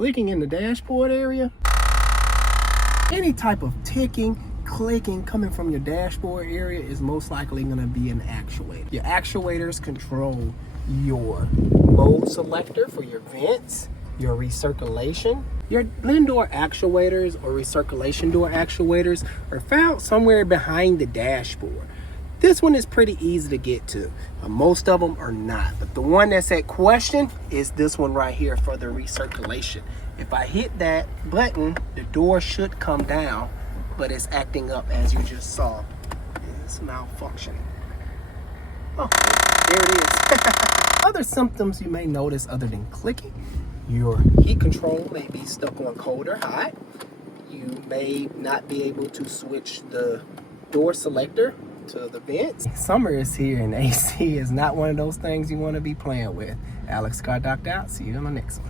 clicking in the dashboard area. Any type of ticking, clicking coming from your dashboard area is most likely going to be an actuator. Your actuators control your mode selector for your vents, your recirculation. Your blend door actuators or recirculation door actuators are found somewhere behind the dashboard. This one is pretty easy to get to. Most of them are not, but the one that's at question is this one right here for the recirculation. If I hit that button, the door should come down, but it's acting up as you just saw. It's malfunctioning. Oh, there it is. Other symptoms you may notice other than clicking, your heat control may be stuck on cold or hot. You may not be able to switch the door selector to the vents. Summer is here and AC is not one of those things you want to be playing with. Alex Scott Docked out. See you on the next one.